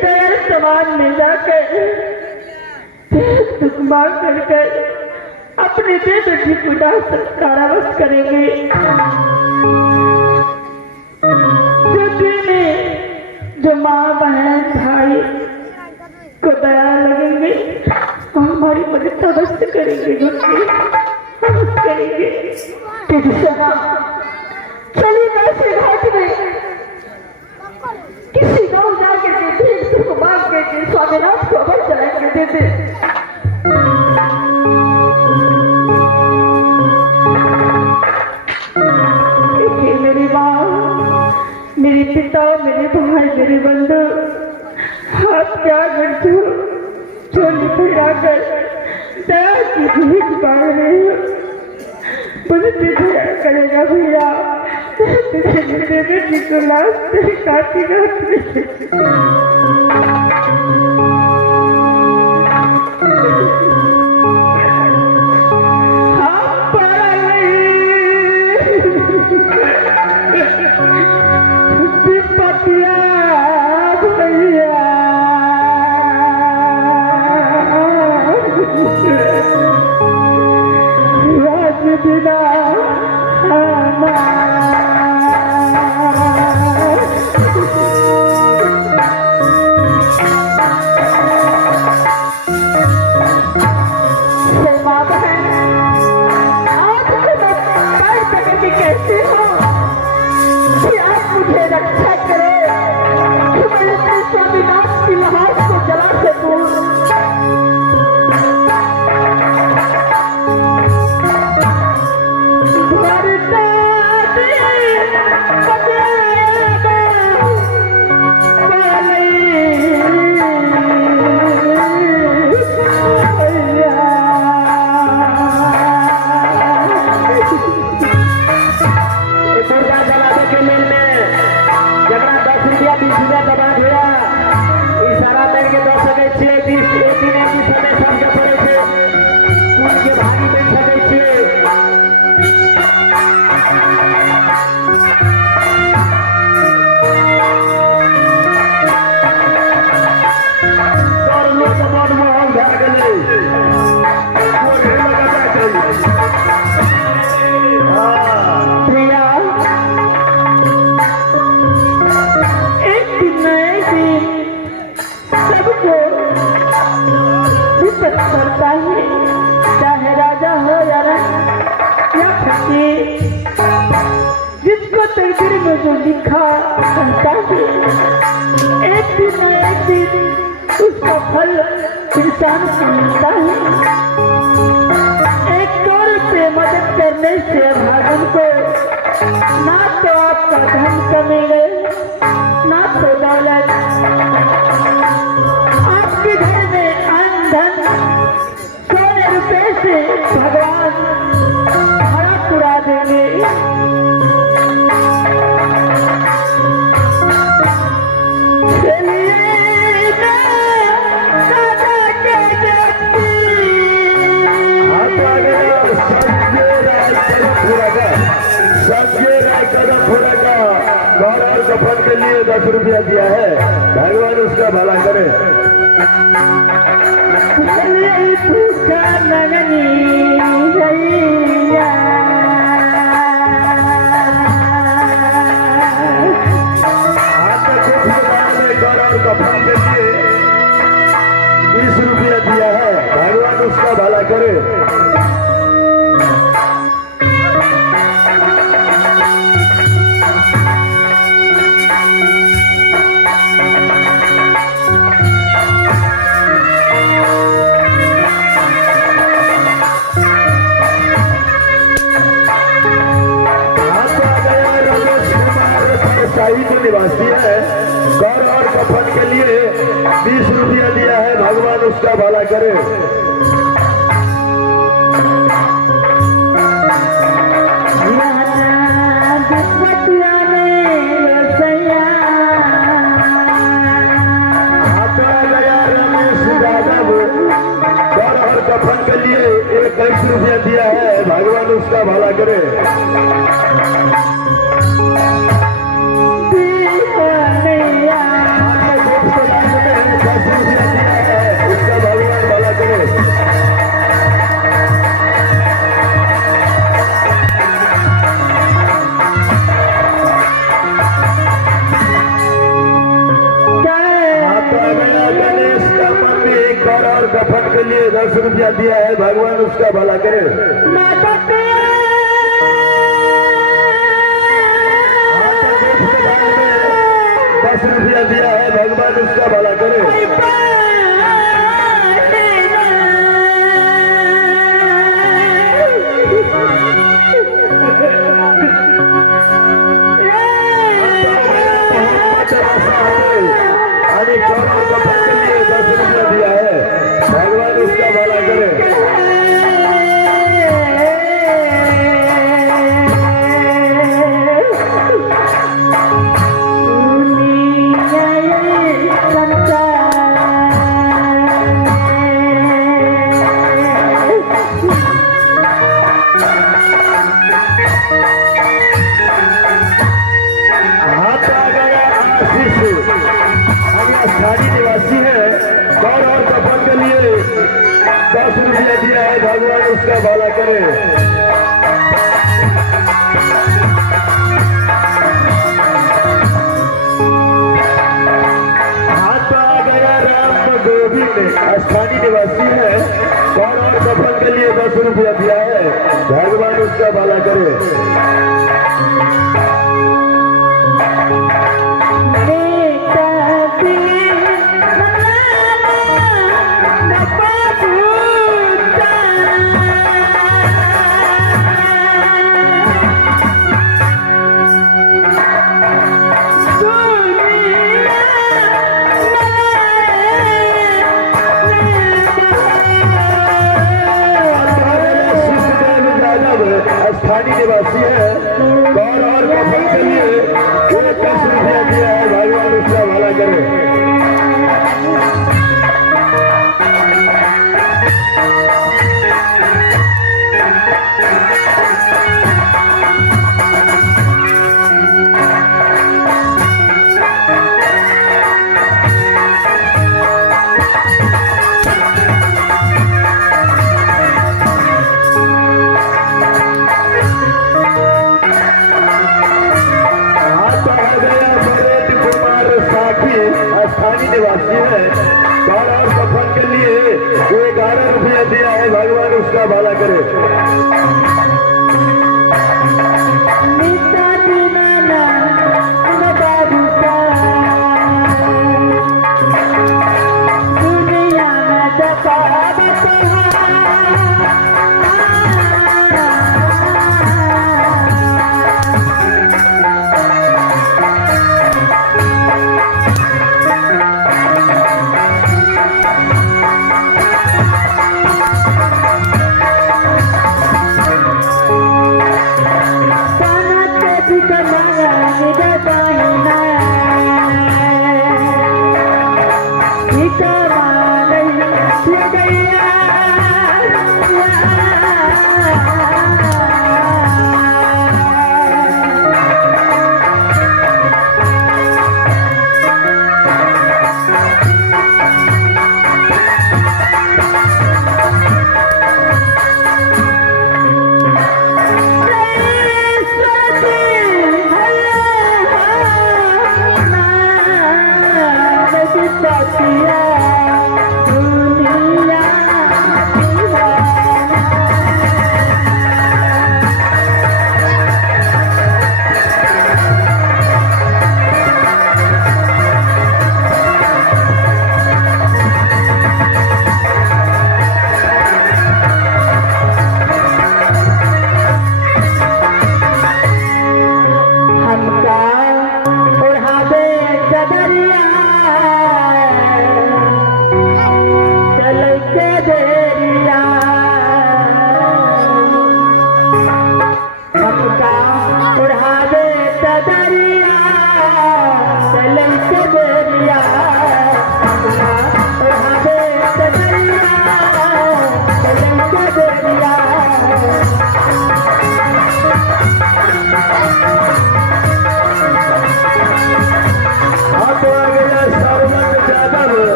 तैयार सामान में जाकर दुख मांग कर अपने बेटी को कारावास करेंगे। जो माँ बहन भाई को दया लगेंगे वो हमारी मदद अवश्य करेंगे। चलिए वैसे घाट में किसी गाँव जाके देते को मांग के स्वामीनाथ को अभय चलाएंगे देते। मेरी माँ, मेरे पिता, मेरे भाई, मेरे बंधु, आप क्या करते हो? चोली फैलाकर दया की भीख मांग रहे हो। मुझे दया करेगा भैया, मेरे बेटी को लाश तेरे काटी जिसको तकदीर में जो लिखा रहता है, एक दिन न एक दिन उसका फल इंसान को मिलता है। एक तौर पे मदद करने से भागन को ना तो आपका धन कमेंगे ना तो दौलत, आपके घर में अन्न धन सोने रुपए से भगवान भरा पुरा देंगे। कफन के लिए 10 रुपया दिया है, भगवान उसका भला करे। कफन के लिए 20 रुपया दिया है, भगवान उसका भला करे। निवासी है, घर और कफन के लिए 20 रुपया दिया है, भगवान उसका भला करे। घर और कफन के लिए 21 रुपया दिया है, भगवान उसका भला करे। कफन के लिए 10 रुपया दिया है, भगवान उसका भला करे। माता पिता 10 रुपया दिया है, भगवान उसका भला करे। आणि गौरव कफन के लिए 10 रुपया दिया है, भगवान उसका भला करे। स्थानीय निवासी है, गौर और कफन के लिए 10 रुपया दिया है, भगवान उसका भला करे। हाथ आ गया राम गोविंद, स्थानीय निवासी है, गौर और कफन के लिए 10 रुपया दिया है, भगवान उसका भला करे। स्थानीय निवासी है, गौर और कफन के लिए 10 रुपया दिया है, भगवान उसका भला करे। स्थानीय निवासी है, गौर और कफन के लिए 11 रुपया दिया है, भगवान उसका भला करे।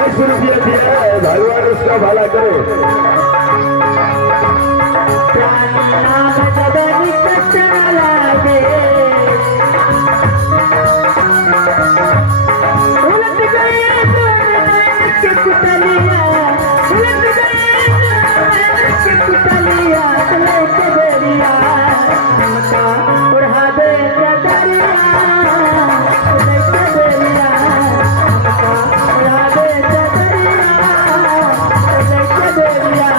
₹10 दिया है, भगवान उसका भला करे। नाम जब निकट न लागे, उलट गए के कुटलिया, उलट गए के कुटलिया, चले के बेरिया हमका उड़ा दे चदरिया, चले के बेरिया हमका उड़ा दे चदरिया, चले के बेरिया।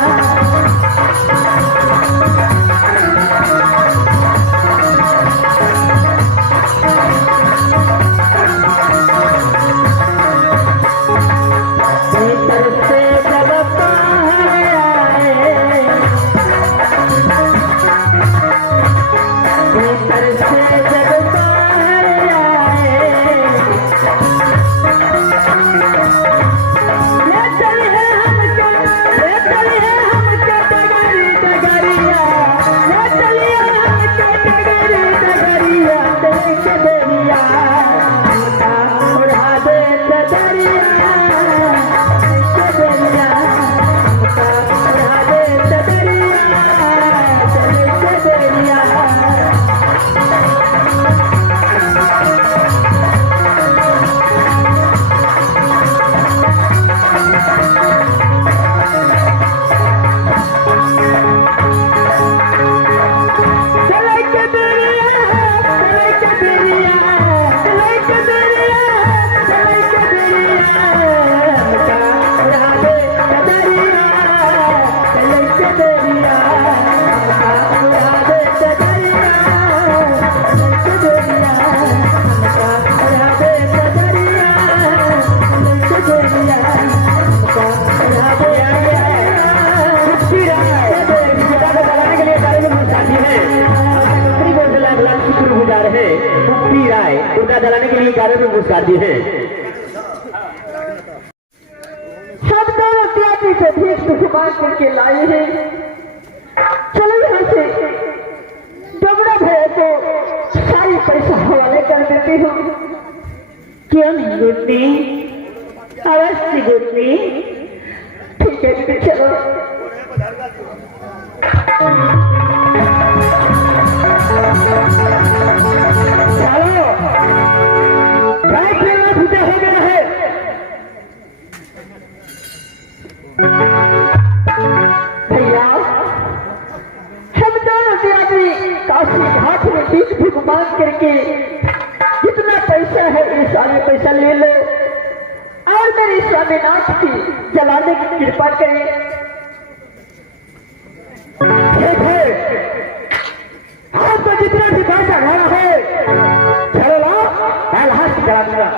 जलाने के लिए गाड़ियों में घुसा दिए हैं। सब दोनों त्यागी से भीख दुखमान करके लाए हैं। चलो यहाँ से डबरा भैया को सारी पैसा हवाले कर देती हूँ। क्यों नहीं गुटनी, अवश्य गुटनी। ठीक है दीदी, चलो। भैया हम दोनों आदमी काशी घाट में भीख भीख मांग करके जितना पैसा है ये सारे पैसा ले लो और मेरे स्वामीनाथ की जलाने की कृपा करें। ठीक है, आपको जितना भी पैसा घाना है चलो ला, मैं लाश की जला दूंगा।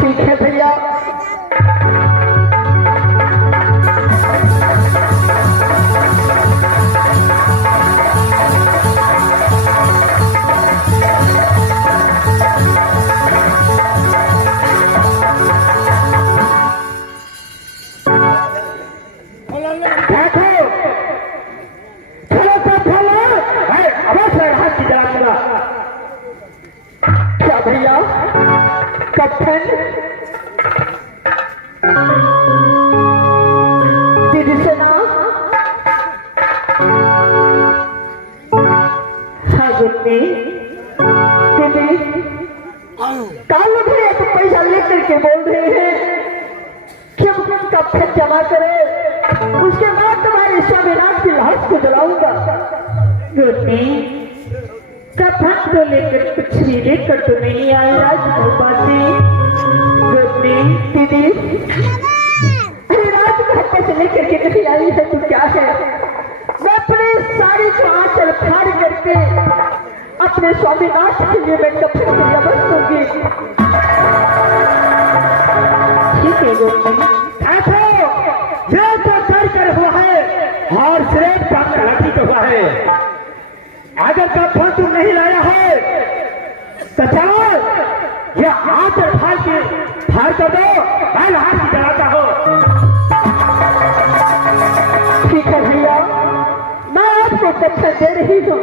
ठीक है भैया। क्या भैया कफन दीदी से ना? हाँ गुट्टी दीदी, काल भैया तो पैसा लेकर के बोल रहे हैं कि हम कफन जमा करो, उसके बाद तुम्हारे स्वामीनाथ की लाश को जलाऊंगा। गुट्टी कफन को लेकर कुछ भी लेकर तो नहीं आए राजमोहब्बती। दीदी राजमोहब्बत से लेकर के नहीं आई है तो क्या है? मैं अपने सारी को आंचल फाड़ करके अपने स्वामीनाथ के लिए मैं कफन को व्यवस्था दूंगी। ठीक है गोपी, जो कर हुआ है और श्रेष्ठ प्राप्त लाठी तो हुआ है। अगर कफन तुम नहीं लाया है तो चलो ये हाथ फाड़ कर दो, मैं लाश की जलाता हूँ। ठीक है भैया, मैं आपको कफन दे रही हूँ।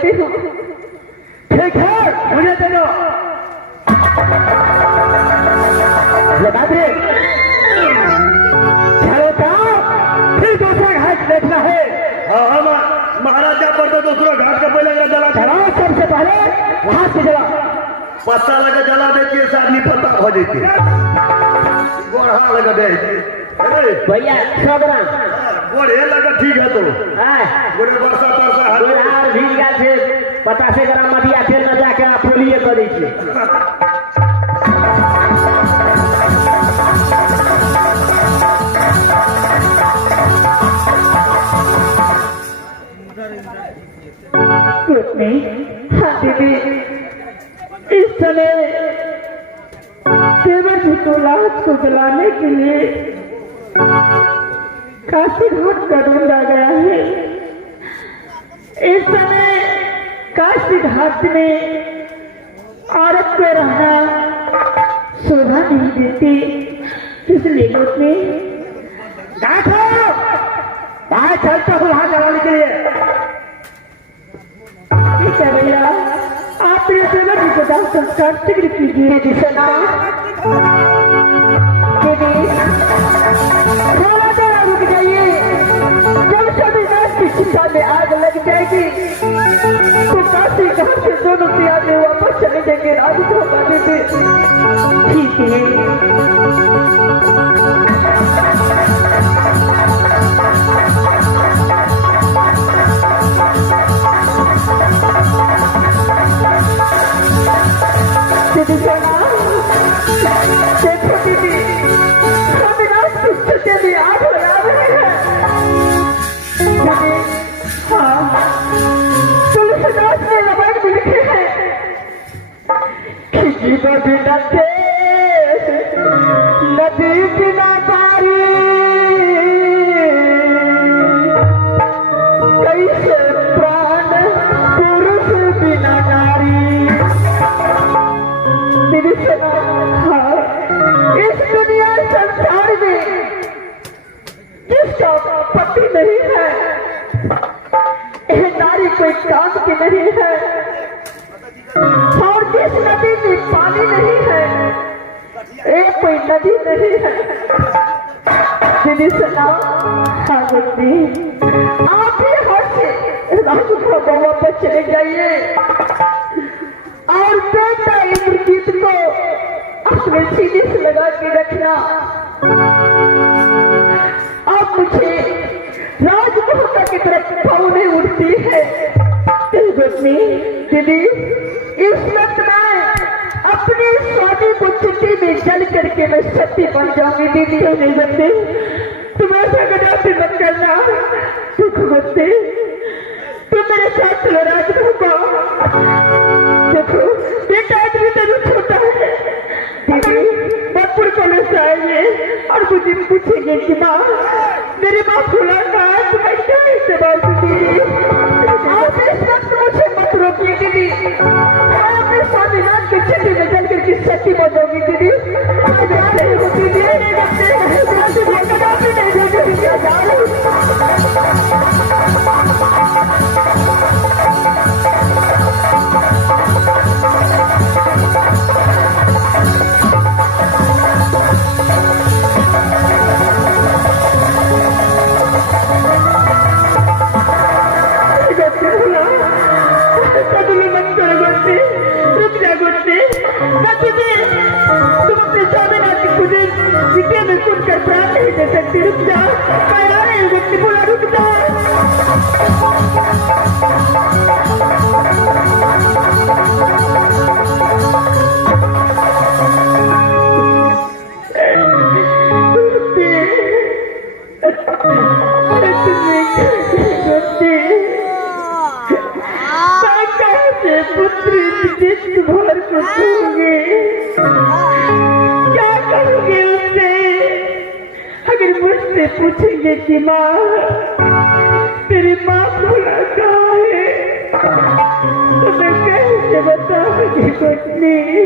सकती हूँ। ठीक है, मुझे दे दो। लगा दे। चलो तो फिर दूसरा घाट देखना है। हाँ महाराजा पर तो दूसरा घाट का पहले जला चलो सबसे पहले वहां से जला पत्ता लगा जला देती है, सामने पत्ता हो जाती है, गोढ़ा लगा देती है। भैया 100 ग्राम गोढ़े लगा ठीक है तो गोढ़े बरसा तरसा भीड़ गया थे 50 ग्राम मधिया तेल न जाके आप फूलिए कर दीजिए। हाँ दीदी, इस समय देवर जी को लाश को जलाने के लिए काशी घाट का ढूंढा गया है। इस समय काशी घाट में औरत को रहना शोभा नहीं देती, इसलिए लोग में बाहर चलता हूँ वहां जलाने के लिए। ठीक है भैया, आप मेरे देवर जी को दाह संस्कार शीघ्र कीजिए। थोड़ा देर रुक जाइए। जब सभी नाश की चिंता में आग लग जाएगी तो काशी घाट से दोनों प्यारे वापस चले जाएंगे। राज को बता देते। ठीक है। दीदी सोना, देखो दीदी, अविनाश की स्थिति में आग लगा रहे हैं। दीदी, हाँ, तुलसीदास ने रामायण में लिखे हैं कि जीवन बिना देश, नदी बिना पारी, कैसे प्राण पुरुष बिना नारी। दीदी सुनो, हाँ, इस दुनिया संसार में जिसका पति नहीं है, यह नारी कोई काम की नहीं है, और जिस नदी में पानी नहीं है, एक कोई नदी नहीं है। दीदी सुना, हाँ दीदी, आप ही हाथ से राजू का बाबा पर चले जाइए और बेटा इंद्रजीत को अपने सीने से लगा के रखना। अब मुझे राजमहल की तरफ पौने उड़ती है। दीदी, इस वक्त मैं अपने स्वामी को चिट्ठी में जल करके मैं सती बन जाऊंगी। दीदी नहीं बनते, तुम ऐसा गदाफी मत करना। बच्चे, तुम मेरे साथ चलो राजमहल को। देखो बेटा आदमी जरूर छोटा है। दीदी बचपुर कॉलेज आएंगे और मुझे पूछेंगे कि माँ, मेरी माँ फूला का तुम्हें क्या जवाब दूंगी। आप इस वक्त मुझे मत रोकिए दीदी, मैं अपने स्वामीनाथ के चिट्ठी में जल करके सच्ची बन जाऊंगी। दीदी नहीं होती, तुम अपने स्वामीनाथ की खुदे जितने में सुनकर प्राण नहीं दे सकती। रुक जा, मैं आ रही हूँ। व्यक्ति बोला रुक जा। पुत्री जिस भर को दूंगी, क्या करूंगी उससे? अगर मुझसे पूछेंगे कि माँ, तेरी माँ भूला कहाँ है, तो मैं कैसे बताऊंगी? कुछ नहीं।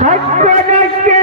हक के रहते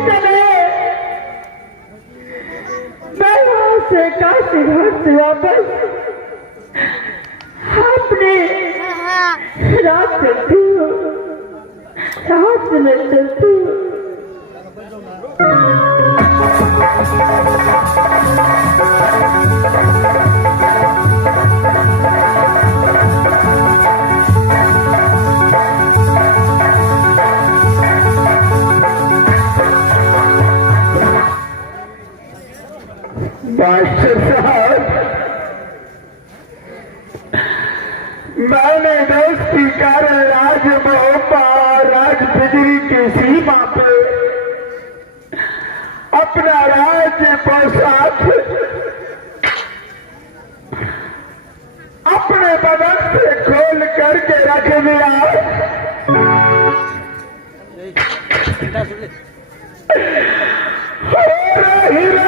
समय मैं वहां से काशी घाट से वापस अपने रात चलती हूँ, रात में चलती हूँ। मास्टर साहब, मैंने दोस्ती कर राज मोहब्बा राज बिजली की सीमा पे अपना राज्य पोशाक अपने बदन से खोल करके रख दिया। हो रही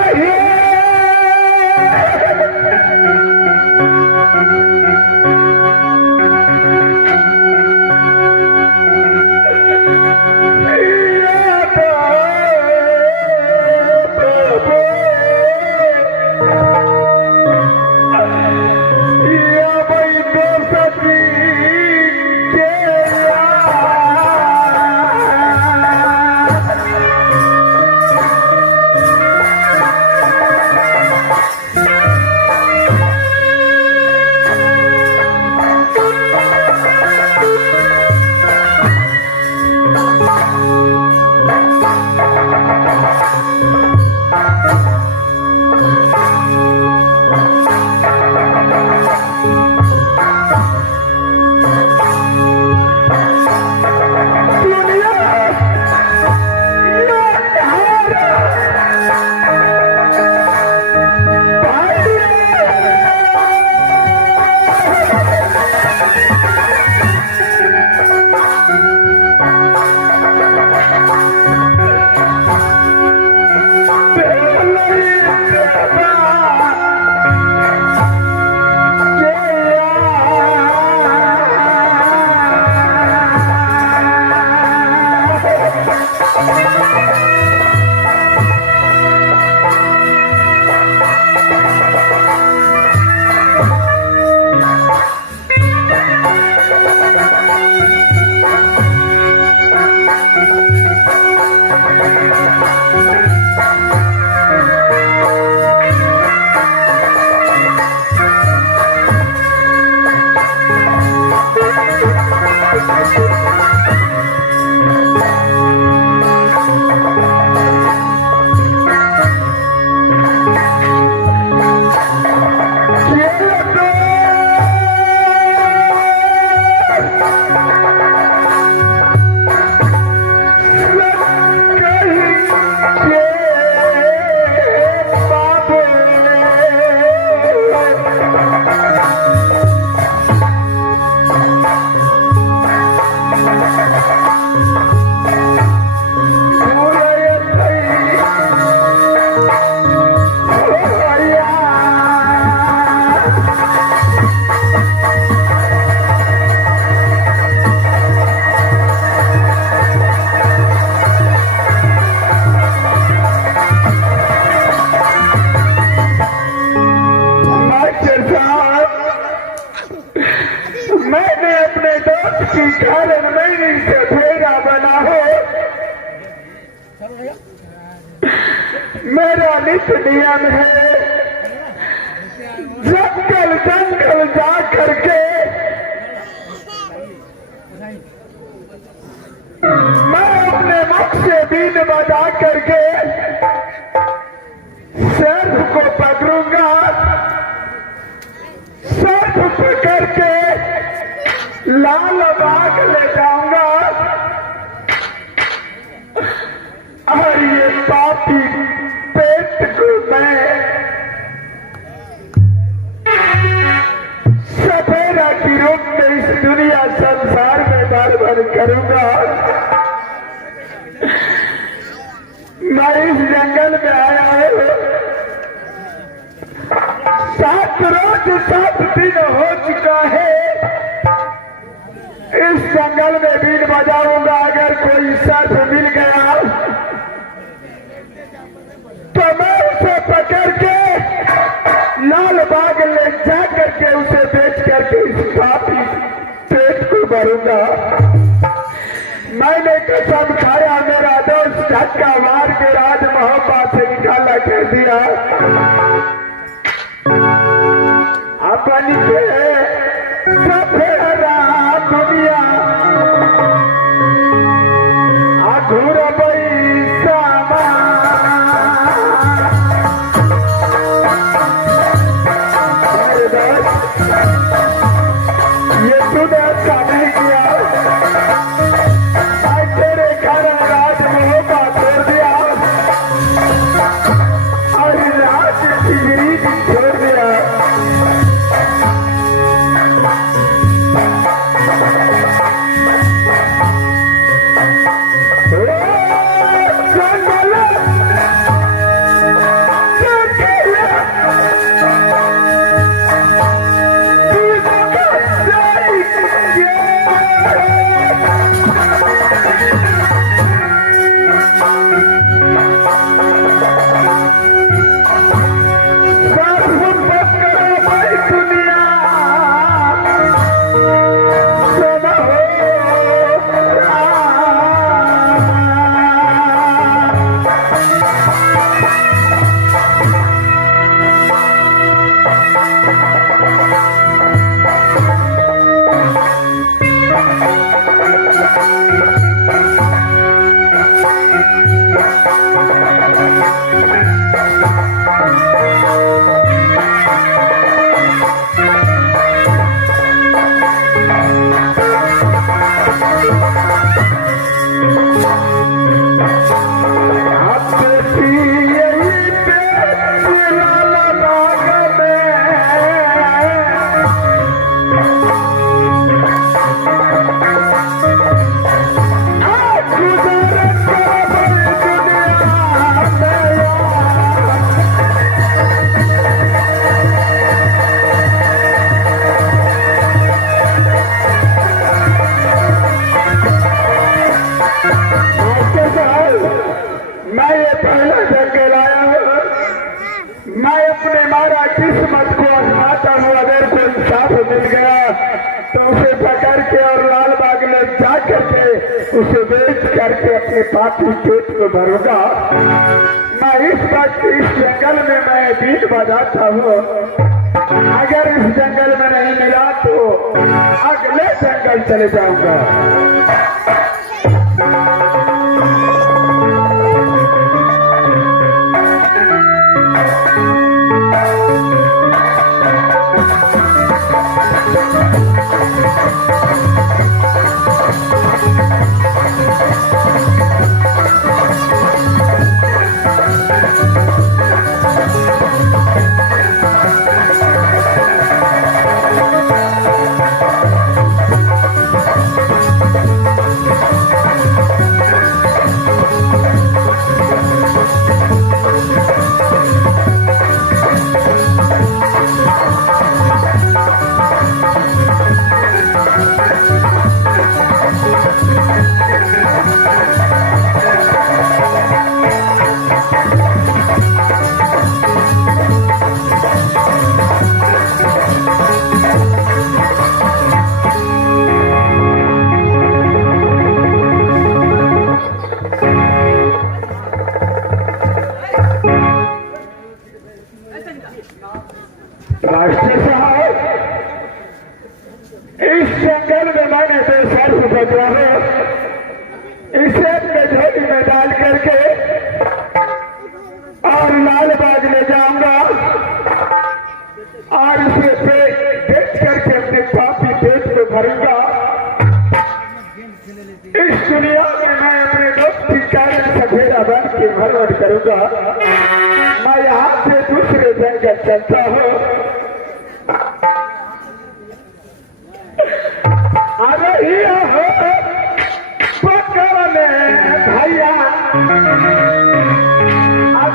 मेरा नित्य नियम है जंगल जंगल जा करके मैं अपने मुख से बीन बजा करके सर्फ को पकड़ूंगा, सर्फ पकड़ के लाल बाग ले जाऊंगा और ये पापी पेट को मैं सफेदा की रूप में इस दुनिया संसार में बार बार करूंगा। मैं इस जंगल में आया हूं, 7 रोज 7 दिन हो चुका है। इस जंगल में बीन बजाऊंगा, अगर कोई सर्प मिल गया धक्का मार के राज मोहब्बत से निकाला कर दिया। अपन के सफेरा दुनिया अधूर बैसामा ये तूने अच्छा नहीं किया। आज तेरे कारण राज मोहब्बत छोड़ दिया और राज की गरीब छोड़ दिया। मैं ये पहला जंगल आया हूँ। मैं अपने मारा किस्मत को आजमाता हूँ। अगर कोई इंसाफ मिल गया तो उसे पकड़ के और लाल बाग में जा करके उसे बेच करके अपने पापी पेट को भरूंगा। मैं इस वक्त इस जंगल में मैं बीट बजाता हूँ। अगर इस जंगल में नहीं मिला तो अगले जंगल चले जाऊंगा। राष्ट्रीय साहब, इस जंगल में मैंने बेसर्फ बजा है। इसे अपने झोली में डाल करके और लाल बाग ले जाऊंगा और इसे बेच करके अपने पापी पेट में भरूंगा। इस दुनिया में मैं अपने दोस्त की कारण सफेदा बन के भरवट करूंगा। मैं यहाँ से दूसरे जंगल चलता हूँ। अरे हो पकड़ ले भैया,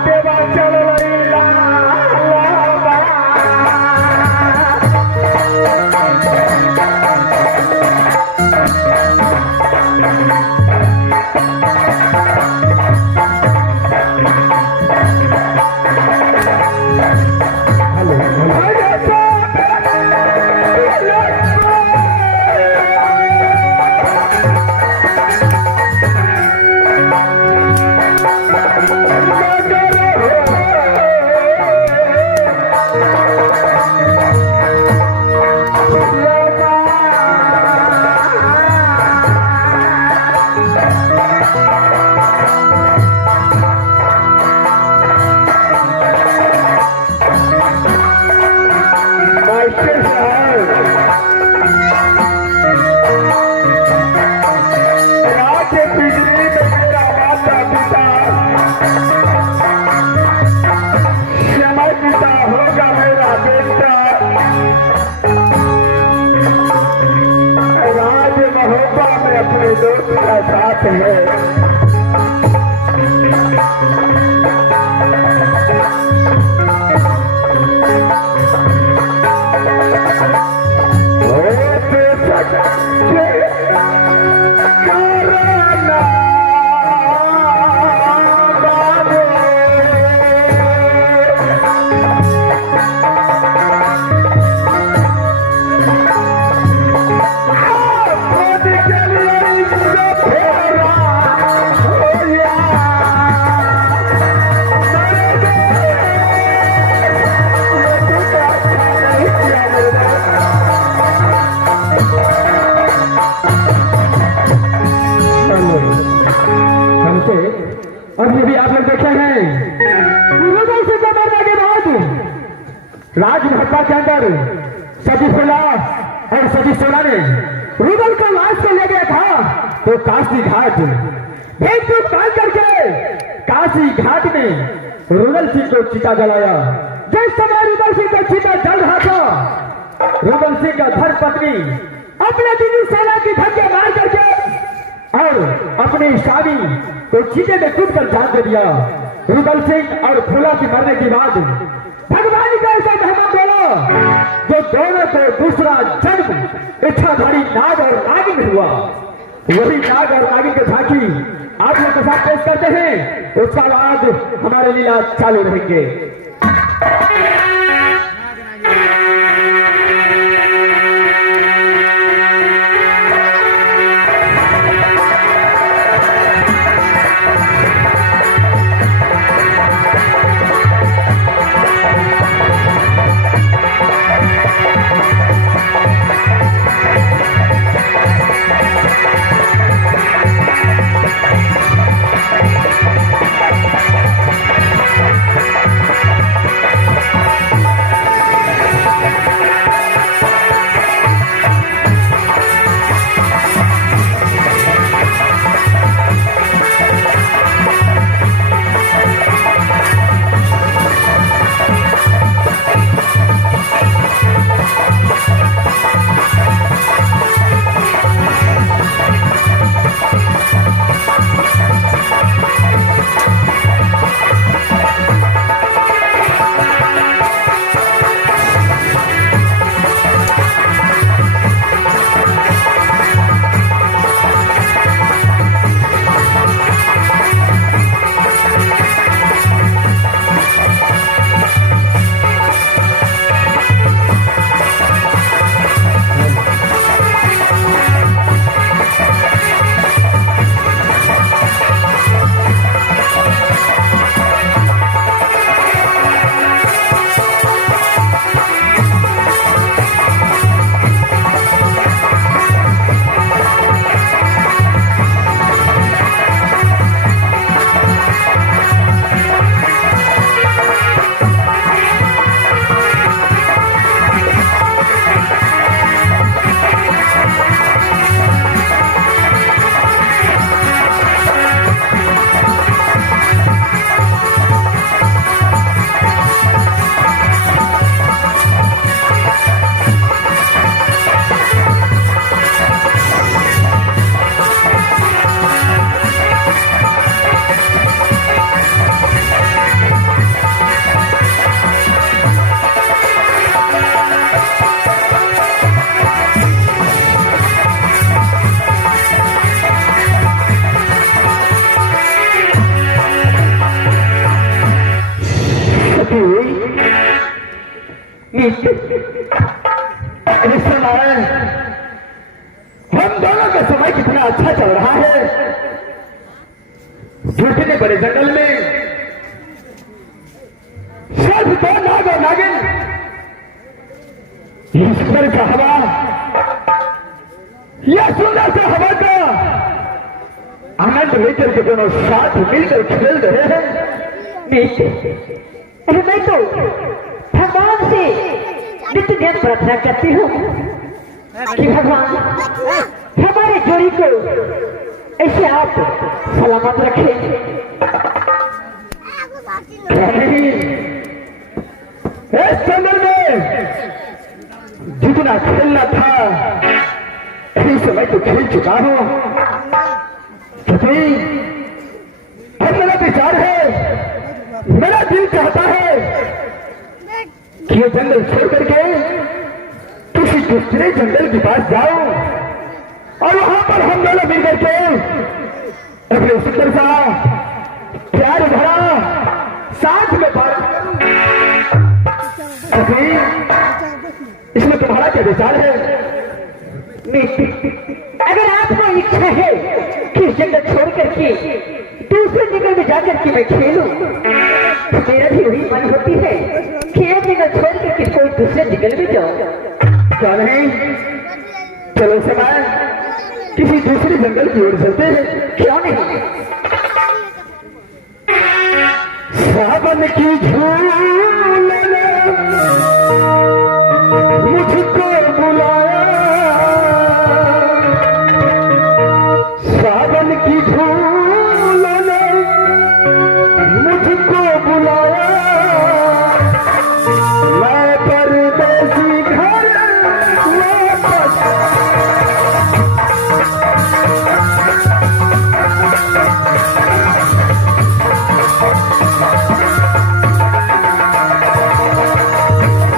देवा चल आप लोग देखे हैं रुदल सिंह को मरने के बाद राजमहत्ता के अंदर सजी फुला और सजी सोना ने रुदल को लाश को ले गया था तो काशी घाट भेद को पाल करके काशी घाट में रुदल सिंह को चिता जलाया। जिस समय रुदल सिंह को चिता जल रहा था रुदल सिंह का धर्म पत्नी अपने दिल्ली सेना की धक्के मार करके और अपने स्वामी को चीते में कूद कर जान दे दिया। रुदल सिंह और फूला की मरने के बाद भगवान का ऐसा धर्म बोला जो दोनों को दूसरा जन्म इच्छाधारी नाग और नागिन हुआ। वही नाग और नागिन की झांकी आप लोग के साथ पेश करते हैं। उसका बाद हमारे लीला चालू रहेंगे। हम दोनों का समय कितना अच्छा चल रहा है। झूठने बड़े जंगल में सिर्फ दो नाग और नागिन ईश्वर का हवा या सुंदर से हवा का आनंद लेकर के दोनों साथ मिलकर खेल रहे हैं। अरे मैं तो भगवान से नित्य दिन प्रार्थना करती हूँ कि भगवान हमारे जोड़ी को ऐसे आप सलामत रखें। इस समय में जितना खेलना था इस समय तो खेल चुका हूं। अब मेरा विचार है, मेरा दिल चाहता है कि ये जंगल छोड़ करके किसी दूसरे जंगल के पास जाओ और वहां पर हम दोनों मिल करके अपने सुंदर सा प्यार भरा साथ में बात। इसमें तुम्हारा क्या विचार है? अगर आपको इच्छा है कि इस जंगल छोड़ करके दूसरे जंगल में जाकर के मैं खेलूं, तो मेरा भी वही मन होती है कि एक जंगल छोड़ करके कोई दूसरे जंगल में जाओ। क्या नहीं, चलो समय किसी दूसरे जंगल की ओर चलते हैं। क्यों नहीं? सावन की झूल ने मुझको बुलाया, सावन की झूल ने मुझको बुलाया, मैं परदेसी घर वापस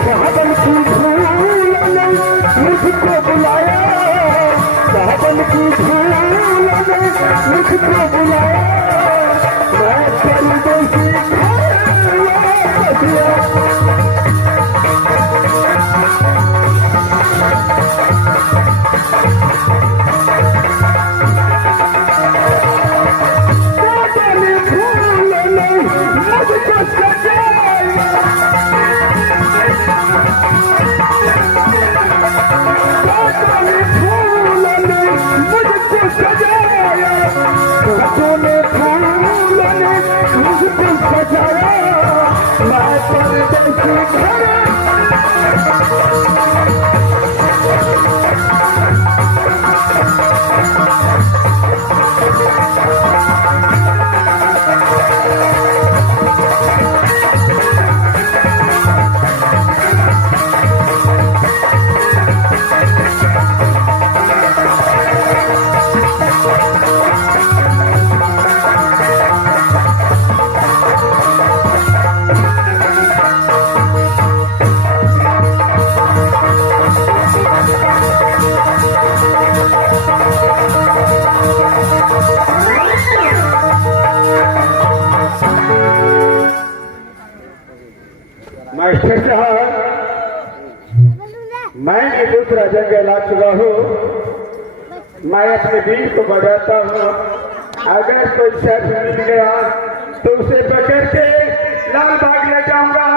सावन की झूल ने मुझको बुलाया, सावन की झूल ने मुझको बुलाया, मैं परदेसी घर वापस आया। सावन फूल ने मुझको सजाया, सावन फूल ने मुझको सजाया, सावन फूल ने मुझको सजाया, मैं परदेसी घर मास्टर साहब, मैं ये दूसरा जंगल आ चुका हूँ, मैं अपने बीज को बढ़ाता हूँ, अगर कोई शख्स मिल गया तो उसे पकड़ के लाल बाग ले जाऊंगा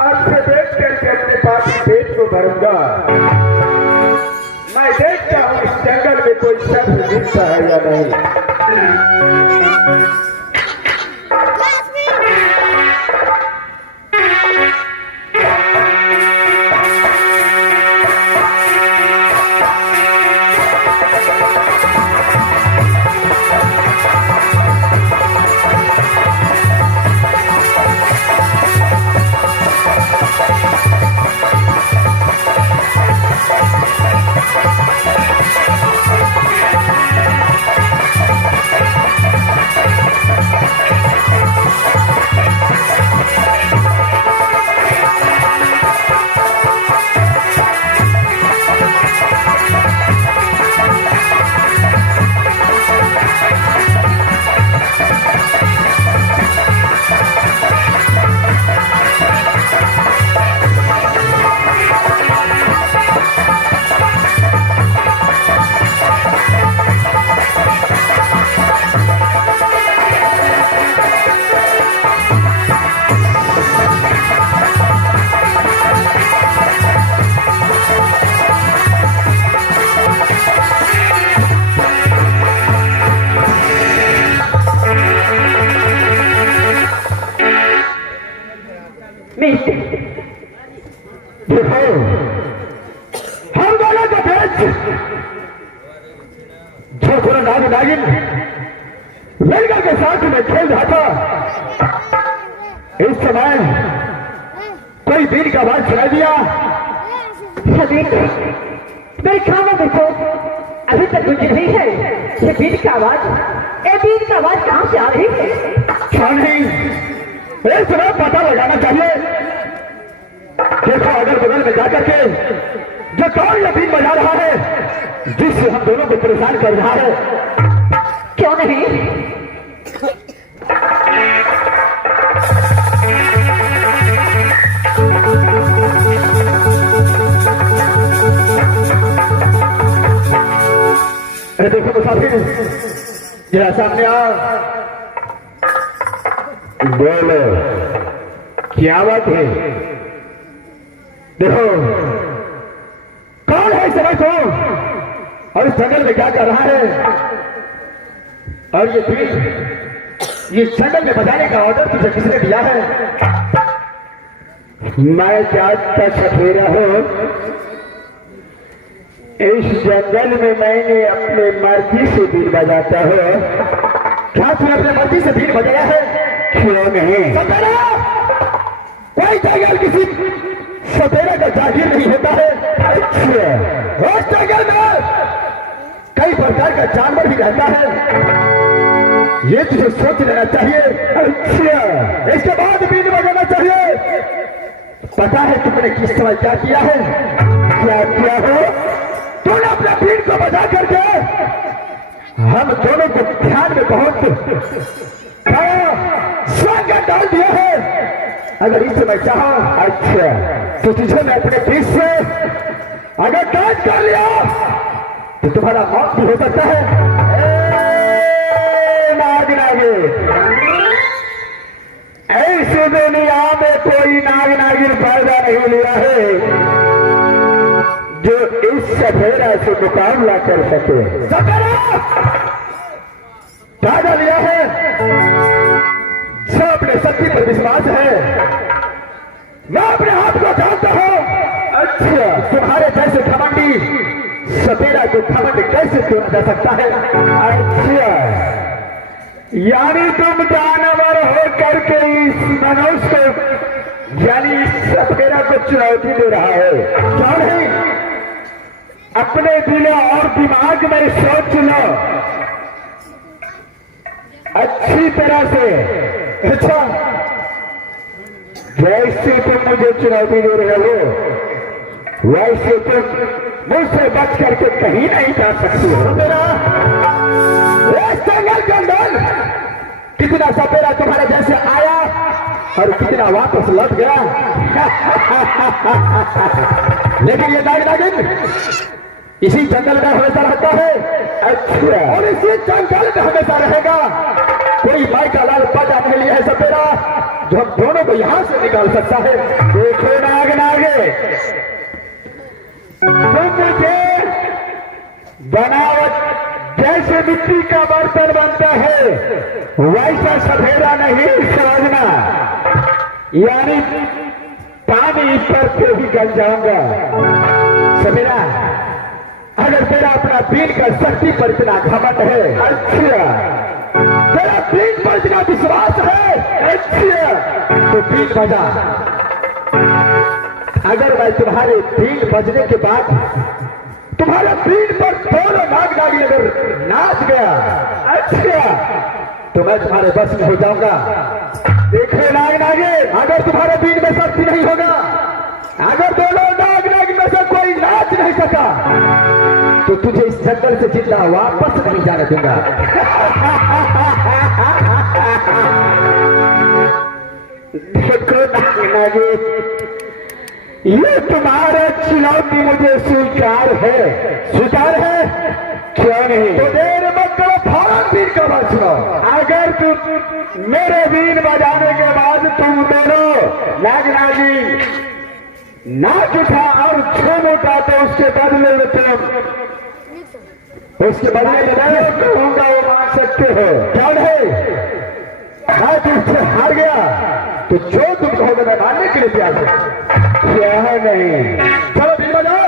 और उसे बेच करके अपने पास पेट को भरूंगा। मैं देखता हूँ इस जंगल में कोई शख्स मिलता है या नहीं। हम दोनों के बीच जो पूरा नागिन लड़का के साथ में खेल रहा था, इस समय कोई बीर का आवाज सुनाई दिया। मेरे खाना देखो, अभी तक मुझे नहीं है ये बीर की आवाज, ये बीर की आवाज कहाँ से आ रही है? क्या नहीं, इस तरह पता लगाना चाहिए। देखो अगर बगल में जाकर के जो कौन ये बीन बजा रहा है जिससे हम दोनों को परेशान कर रहा है। क्यों नहीं? अरे देखो मुसाफिर, जरा सामने आओ, बोलो क्या बात है? देखो कौन है इस समय को और इस जंगल में क्या कर रहा है? और ये बीज ये जंगल में बजाने का ऑर्डर तुझे किसने दिया है? मैं जानता सफेरा हूँ, इस जंगल में मैंने अपने मर्जी से बीन बजाता हूँ। क्या तूने अपने मर्जी से बीन बजाया है? क्यों नहीं? सपेरा, कोई जंगल किसी सपेरा का जागीर नहीं होता है। अच्छा, उस जंगल में कई प्रकार का जानवर भी रहता है, ये तुझे सोच लेना चाहिए। अच्छा, इसके बाद बीन बजाना चाहिए। पता है तुमने किस समय क्या किया है? क्या क्या हो? तूने अपने बीन को बजा करके हम दोनों को ध्यान में बहुत स्वागत डाल दिया है। अगर इस समय चाहो, अच्छा, तो तुझे मैं अपने बीच से अगर कैद कर लिया तो तुम्हारा मौत भी हो सकता है। नाग नागिन, ऐसे दुनिया में कोई नाग नागिन पैदा नहीं लिया है जो इस सफेरा से मुकाबला कर सके। सपेरा पैदा लिया है जो अपने शक्ति पर विश्वास है। मैं अपने आप को जानता हूं। अच्छा, तुम्हारे जैसे घमंडी सपेरा को घमंड कैसे तोड़ा जा सकता है? अच्छा, यानी तुम जानवर हो करके इस मनुष्य को, यानी इस सपेरा को चुनौती दे रहा है। क्यों नहीं? अपने दिल और दिमाग में सोच लो अच्छी तरह से। अच्छा, जैसे तुम मुझे चुनौती दे रहे हो, वैसे तुम मुझसे बच करके कहीं नहीं जा सकती हो। सपेरा, इस जंगल के अंदर कितना सपेरा तुम्हारे जैसे आया और कितना वापस लौट गया। लेकिन ये नाग नागिन इसी जंगल में हमेशा रहता है। अच्छा, और इसी जंगल में हमेशा रहेगा। कोई माई का लाल पैदा नहीं लिया है सपेरा जो हम दोनों को यहां से निकाल सकता है। देखो नाग नागे, तुम मुझे बनावट जैसे मिट्टी का बर्तन बनता है वैसा सफेदा नहीं समझना, यानी पानी पर के ही गल जाऊंगा। सपेरा, अगर तेरा अपना बीन का शक्ति पर इतना घमंड है, अच्छा, तेरा बीन पर इतना विश्वास है, अच्छा, तो बीन बजा। अगर मैं तुम्हारे बीन बजने के बाद तुम्हारे बीन पर दोनों नाग नागिन अगर नाच गया, अच्छा, तो मैं तुम्हारे बस में हो जाऊंगा। देखो नाग नागे, अगर तुम्हारे बीन में शक्ति नहीं होगा, अगर दोनों नाग नागिन में से कोई नाच नहीं सका, तो तुझे इस जंगल से जिंदा वापस नहीं जाने दूंगा। देखो नाग नागे, ये तुम्हारा चुनौती मुझे स्वीकार है। स्वीकार है? क्यों नहीं? तो देर मत करो, फौरन बीन का बात सुनो। अगर तुम मेरे बीन बजाने के बाद तुम दोनों नाग नागिन नाच उठा और झूम उठा तो उसके बदले में तुम उसके बदले में जो मैं कहूंगा वो मान सकते हो। कौन है? मैं तुझसे हार गया तो जो तुम कहोगे मैं मानने के लिए तैयार हूं। क्या नहीं? चलो बीन बजाओ।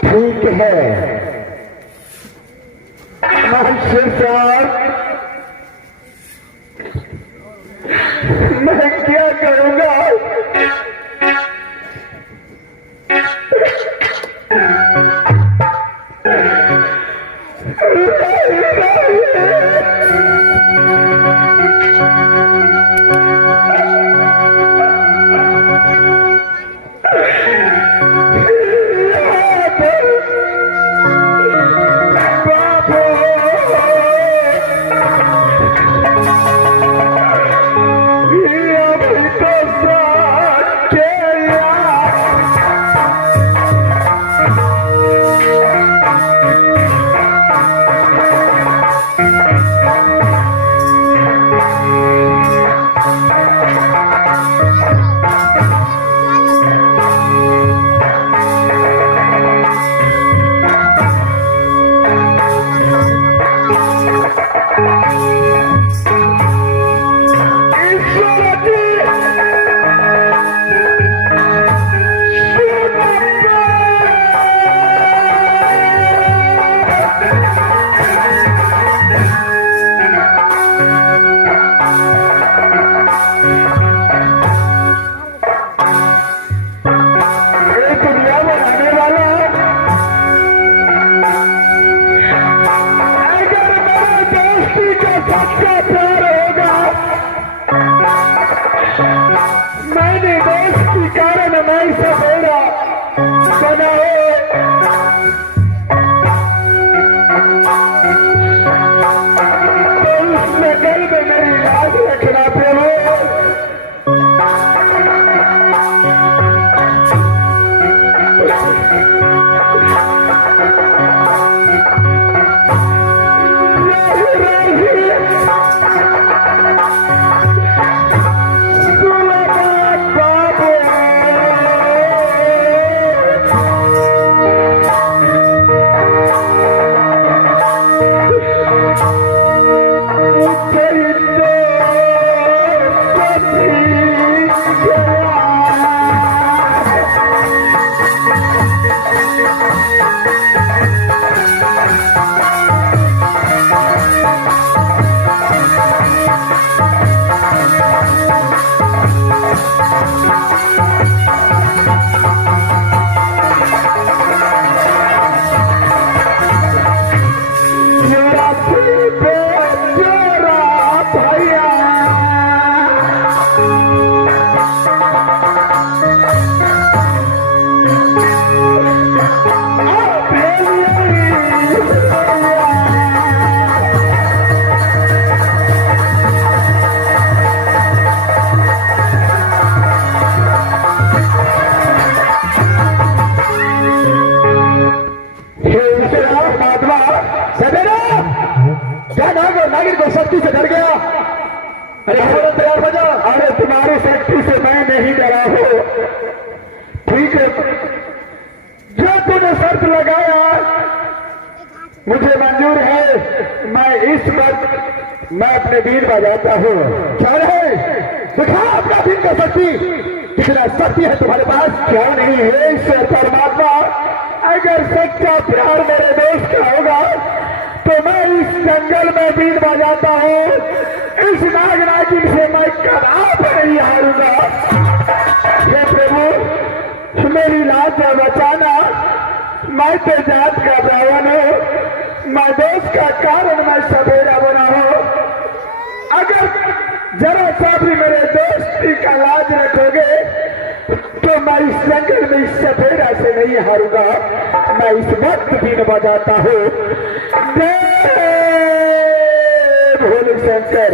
ठीक है मास्टर साहब, मैं क्या करूंगा? मैंने दोस्त के कारण मैं सवेरा बनाए तो उस नगर में मेरी लाज रखना प्रभु। नागिन को शक्ति से डर गया। अरे तैयार हो जा। अरे तुम्हारी शक्ति से मैं नहीं डरा हो। ठीक है, जो तूने शर्त लगाया मुझे मंजूर है। मैं इस वक्त मैं अपने बीन बजाता हूँ। क्या है दिखा अपना बीन का शक्ति। कितना शक्ति है तुम्हारे पास? क्या नहीं है ईश्वर परमात्मा। अगर सच्चा प्यार मेरे देश का होगा तो मैं इस जंगल में बीन बजाता हूँ। इस नाग नागिन से मैं कदाप नहीं हारूंगा। हे प्रभु मेरी लाज से बचाना। मैं तो जात का ब्राह्मण हूँ। मैं देश का कारण मैं सवेरा बना हूँ। अगर जरा सा भी मेरे दोस्ती का लाज रखोगे तो मैं इस जंगल में इस सफेरा से नहीं हारूंगा। मैं इस वक्त बीन बजाता हूँ। जय भोले शंकर।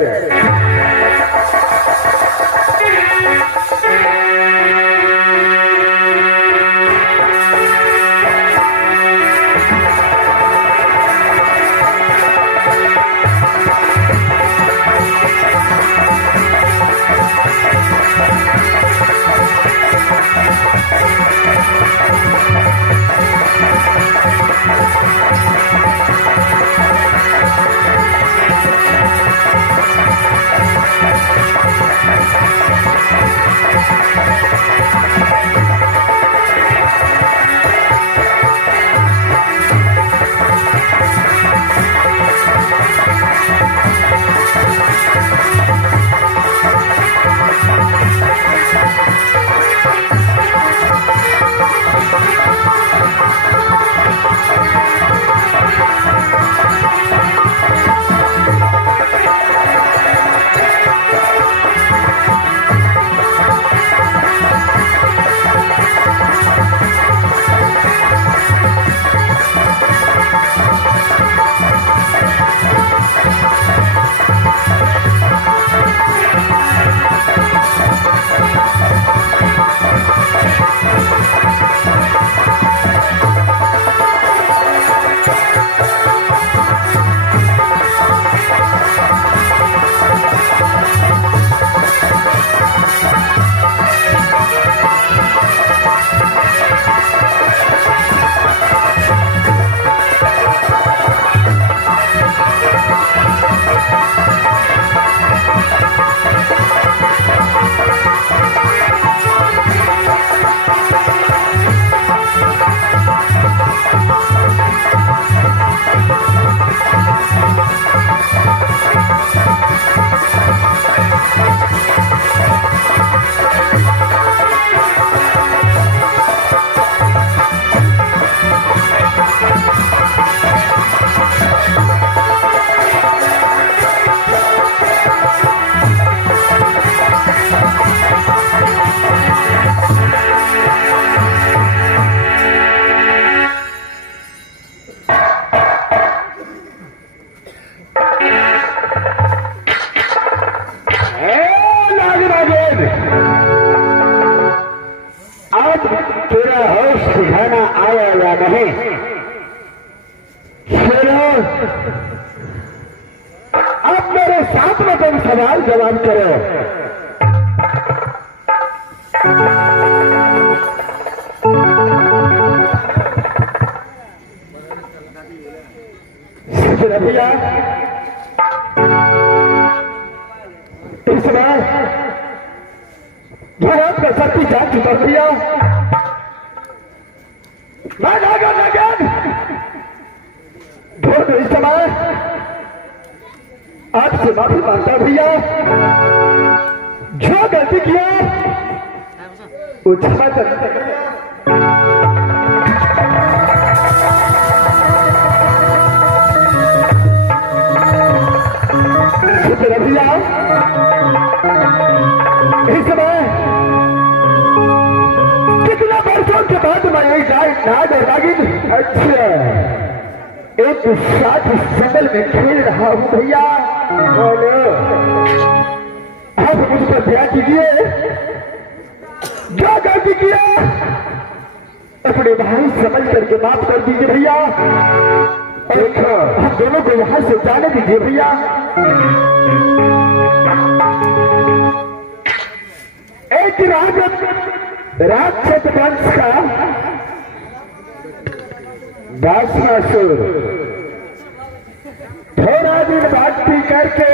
नहीं शेरों, अब मेरे साथ में तुम सवाल जवाब करो। भैया इस बार भारत का शक्ति जान चुका भैया, मैं दोनों इस समय आपसे माफी मांगता भैया, जो गलती किया वो क्षमा कर। भैया इस समय कितना वर्षों के बाद मैं एक नाग और नागिन अच्छा एक साथ जंगल में खेल रहा हूं भैया। आप मुझ पर ध्यान दीजिए, जो गलती किया अपने भाई समझ करके माफ कर दीजिए भैया, और हम दोनों को यहां से जाने दीजिए भैया। एक राक्षस वंश का बासुर थोड़ा दिन भक्ति करके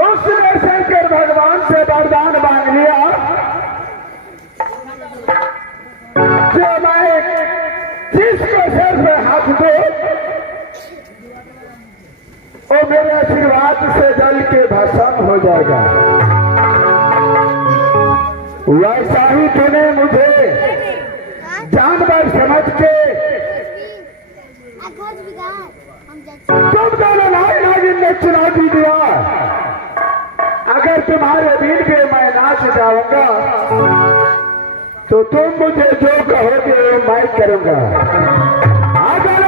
उसने शंकर भगवान से वरदान मांग लिया, जो मैं जिसको सिर में हाथ दो वो मेरे आशीर्वाद से जल के भस्म हो जाएगा। वैसा ही तूने मुझे जानवर समझ के तुम दोनों नागिन ने चुनौती दिया, अगर तुम्हारे दिन पे मैं नाच जाऊंगा तो तुम मुझे जो कहोगे वो मैं करूंगा। अगर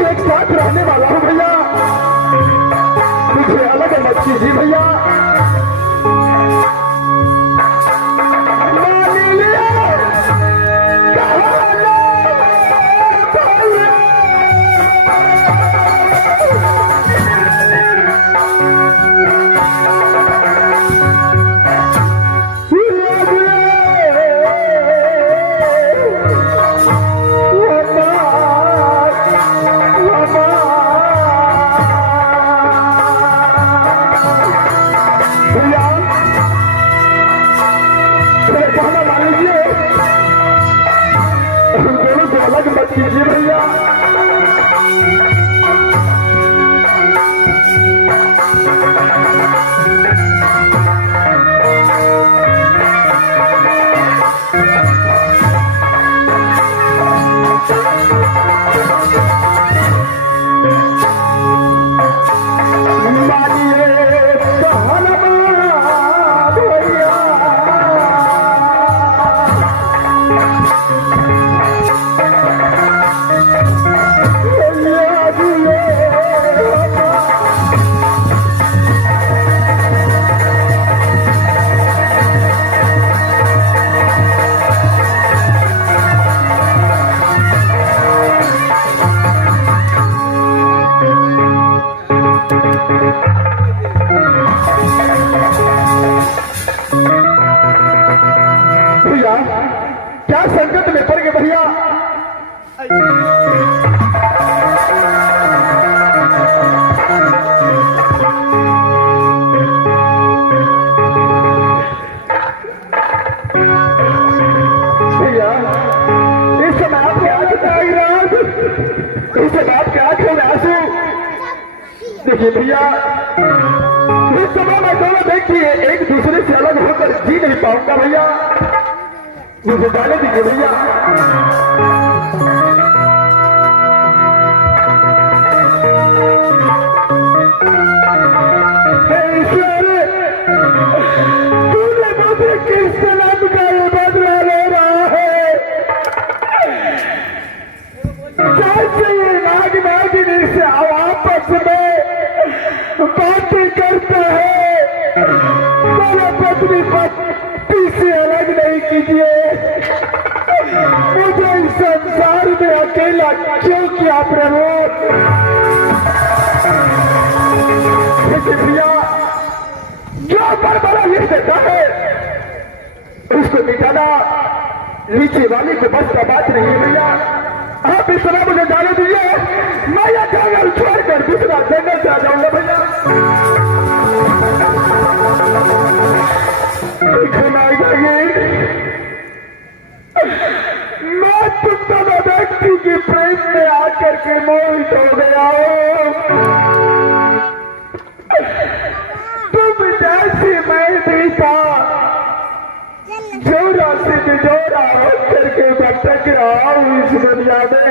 एक साथ रहने वाला हूं भैया, मुझे अलग मत कीजिए भैया। अलग मत कीजिए भैया। क्या संकट में पड़ गए भैया। भैया इस समय आपके आंखों में आंसू। देखिए भैया इस समय मैं दोनों व्यक्ति एक दूसरे से अलग होकर जी नहीं पाऊंगा भैया, मुझे जाने दीजिए भैया। तूने मुझे किस सलाम का बदला ले रहा है, जैसे ये नाग नागिनी से आपस में बातें करता है। मेरा पत्नी पति से अलग नहीं कीजिए, मुझे इस संसार में अकेला क्यों किया प्रभु। भैया जो बड़ा लिख देता है उसको मिटाना नीचे वाले को बस का बात नहीं है भैया। आप इस तरह मुझे जाने दीजिए, मैं यह जंगल छोड़कर दूसरा जंगल से आ जाऊंगा भैया। मैं तुम दोनों व्यक्ति की प्रेम में आकर के मोहित हो गया हूँ। तुम जैसे मैं भी था, जोरा से बिजोरा होकर के भटक रहा हूँ इस दुनिया में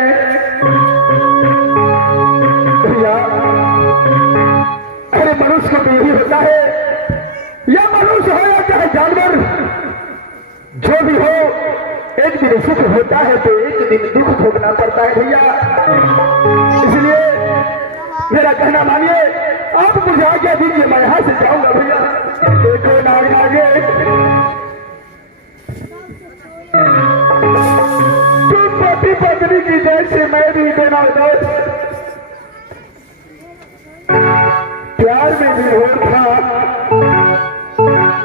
भैया। अरे मनुष्य को तो यही होता है, या मनुष्य हो या चाहे जानवर, जो भी हो एक दिन सुख होता है तो एक दिन दुख भोगना पड़ता है भैया। इसलिए मेरा कहना मानिए, आप मुझे आज्ञा दीजिए, मैं यहां से जाऊंगा भैया। देखो नाग आगे तुम पति पत्नी की जैसे मैं भी देना दोस्त प्यार में विरोध था।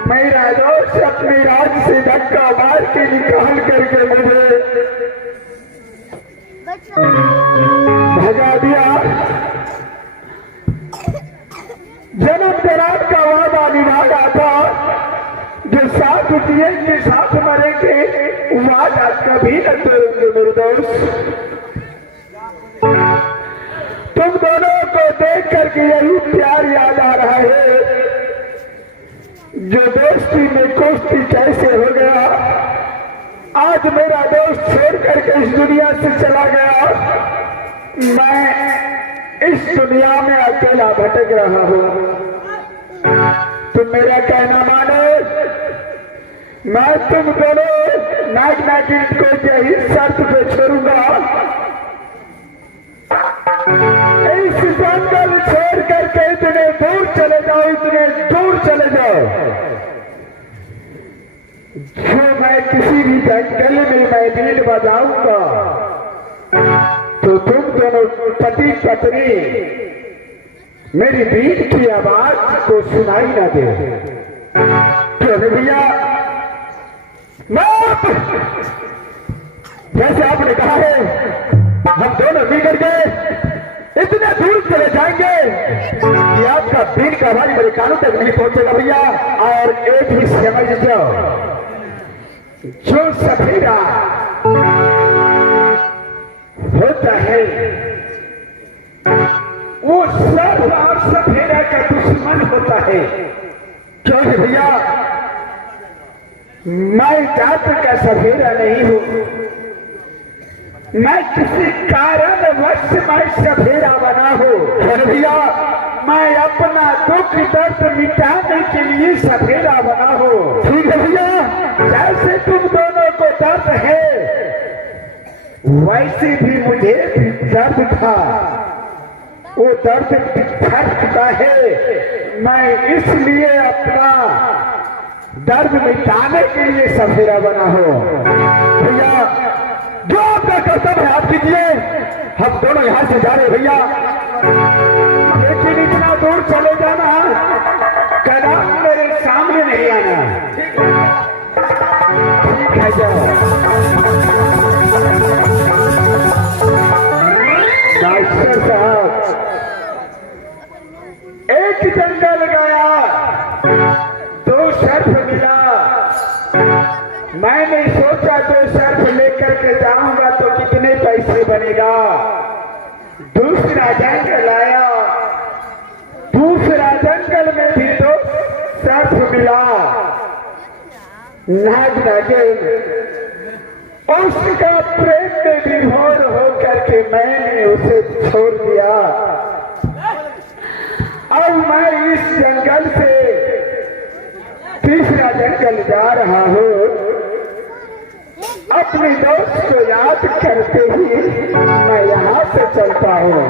मेरा दोस्त अपने राज से धक्का मार के निकाल करके मुझे भगा दिया। जन्म जन्म का वादा निभाया था, जो साथ जिए के साथ मरेंगे वादा कभी न तोड़ेंगे मेरे दोस्त। तुम दोनों को देख करके यही प्यार याद आ रहा है, जो दोस्ती में कोस्ती कैसे हो गया। आज मेरा दोस्त छोड़ करके इस दुनिया से चला गया, मैं इस दुनिया में अकेला भटक रहा हूं। तुम मेरा कहना मानो, मैं तुम दोनों नाग नागिन को यही शर्त पे छोड़ूंगा, इस जंगल छोड़ करके इतने दूर चले जाओ, इतने दूर चले जाओ, जो मैं किसी भी जंगल में मैं बीन बजाऊंगा तो तुम दोनों पति पत्नी मेरी बीन की आवाज को सुनाई ना दे। क्यों भैया, जैसे आपने कहा है हम दोनों मिलकर के इतने दूर चले जाएंगे कि आपका बीन का आवाज मेरे कानों तक नहीं पहुंचेगा भैया। और एक ही समझ जाओ, जो सफेदा होता है वो सब और सफेदा का दुश्मन होता है। क्यों भैया, मैं जात का सफेदा नहीं हूं, मैं किसी कारणवश मैं सफेदा बना हूं भैया। मैं अपना दुख दर्द मिटाने के लिए सफेदा बना हूं। ठीक है भैया, जैसे तुम दोनों को दर्द है वैसे भी मुझे भी दर्द था, वो दर्द फट चुका है। मैं इसलिए अपना दर्द मिटाने के लिए सफेदा बना हूं भैया। जो आपका कर्तव्य है आप कीजिए, हम दोनों यहां से जा रहे भैया, लेकिन इतना दूर चले जाना कदम मेरे सामने नहीं आना। ठीक है जाओ। मैंने सोचा तो सर्फ लेकर के जाऊंगा तो कितने पैसे बनेगा। दूसरा जंगल आया, दूसरा जंगल में भी तो सर्फ मिला। नाग नागिन उसका प्रेम में विभोर होकर के मैंने उसे छोड़ दिया। अब मैं इस जंगल से तीसरा जंगल जा रहा हूँ। अपने दोस्त को याद करते ही मैं यहाँ से चलता हूँ।